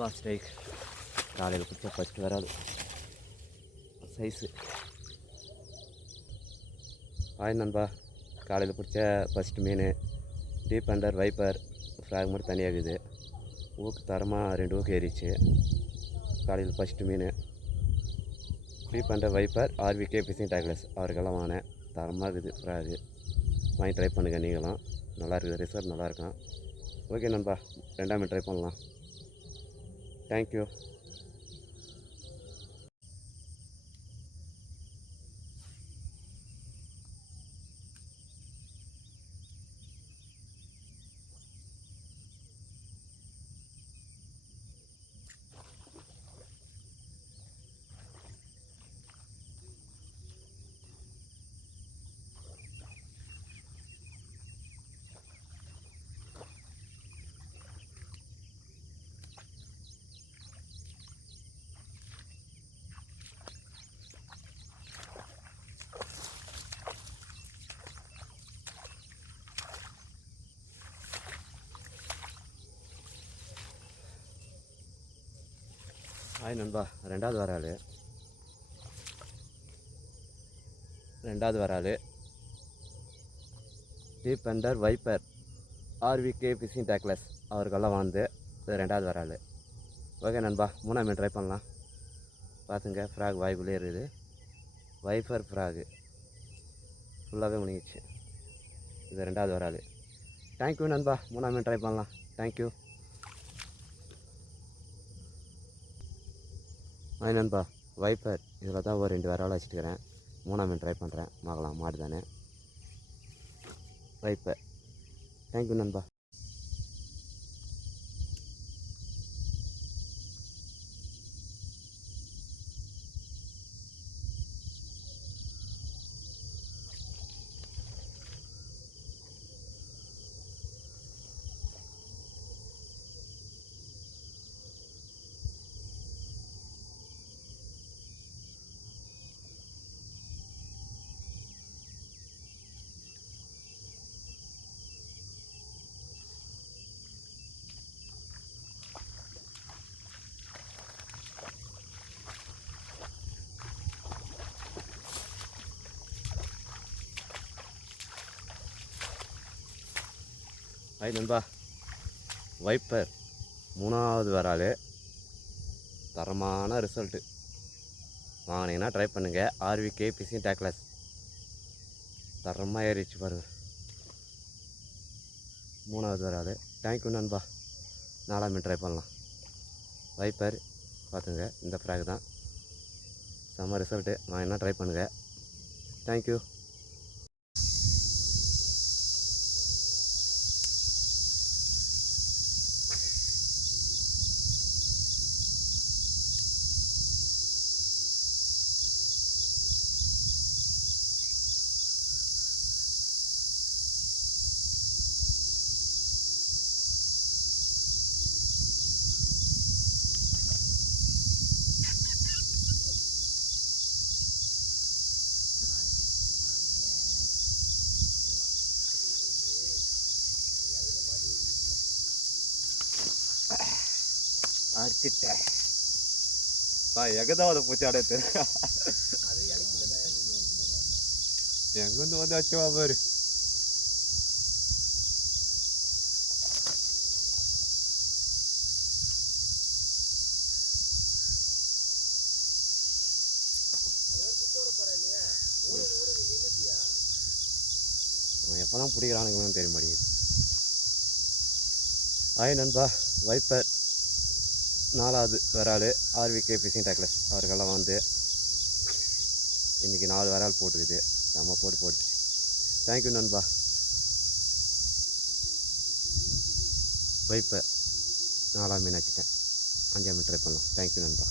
நண்பா ஸ்ட்ரைக் காலையில் பிடிச்ச ஃபஸ்ட்டு வராது சைஸு. நண்பா காலையில் பிடிச்ச ஃபஸ்ட்டு மீன் டீப் அண்டர் வைப்பர் ஃப்ராக் மட்டும் தனியாகுது. ஊக்கு தரமாக 2 ஊக்கு ஏறிச்சு. காலையில் ஃபஸ்ட்டு மீன் deep under viper RVK fishing tackles அவருக்கெல்லாம் வாங்கினேன். தரமாக இருக்குது ஃப்ராகு. வாங்கி ட்ரை பண்ணுங்கள் நீங்களும். நல்லா இருக்குது, ரிசல்ட் நல்லாயிருக்கும். ஓகே நண்பா, 2ஆம் மீன் ட்ரை பண்ணலாம். தேங்க்யூ. ஹாய் நண்பா, 2வது வரால் deep under viper RVK fishing tackles அவருக்கெல்லாம் வந்து 2வது வரால். ஓகே நண்பா, 3ஆம் மீன் ட்ரை பண்ணலாம். பார்த்துங்க, ஃப்ராக் வாய்க்குள்ளே இருக்குது. வைப்பர் ஃப்ராகு ஃபுல்லாகவே முடிஞ்சிச்சு. இது 2வது வரால். தேங்க்யூ நண்பா, 3ஆம் மீன் ட்ரை பண்ணலாம். தேங்க்யூ. நண்பா வைப்பர் இதில் தான் ஒரு 2 வரால் வச்சுட்டுக்கிறேன். 3ஆம் மீன் ட்ரை பண்ணுறேன். பார்க்கலாம், மாடு தானே. வைப்பர். தேங்க்யூ நண்பா. ஹாய் நண்பா, வைப்பர் 3வது வரால். தரமான ரிசல்ட்டு. வாங்கினீங்கன்னா ட்ரை பண்ணுங்கள். ஆர்விகே ஃபிஷிங் டேக்லஸ் தரமாக ஏறிச்சு பாருங்கள். 3வது வரால். தேங்க்யூ நண்பா. 4ஆம் மீன் ட்ரை பண்ணலாம். வைப்பர் பார்த்துங்க, இந்த ஃப்ராக் தான். செம்ம ரிசல்ட்டு. வாங்கினா ட்ரை பண்ணுங்கள். தேங்க்யூ. அடிச்சிட்டேன். எங்கதான் பூச்சி அடையத்து எங்கிருந்து வந்து வச்சுவா பாரு. எப்பதான் பிடிக்கிறானுங்கன்னு தெரிய மாட்டேங்குது. ஹாய் நண்பா, வைப்பர் 4வது வரால் ஆர்விகே ஃபிஷிங் டேக்லஸ் அவருக்கெல்லாம் வந்து இன்றைக்கி 4 வரால் போட்டுக்குது. செம்ம போட்டுச்சு. தேங்க்யூ நண்பா. வைப்பர் 4ஆம் மீன் வச்சுட்டேன். 5ஆம் மீன் ட்ரை பண்ணலாம். தேங்க்யூ நண்பா.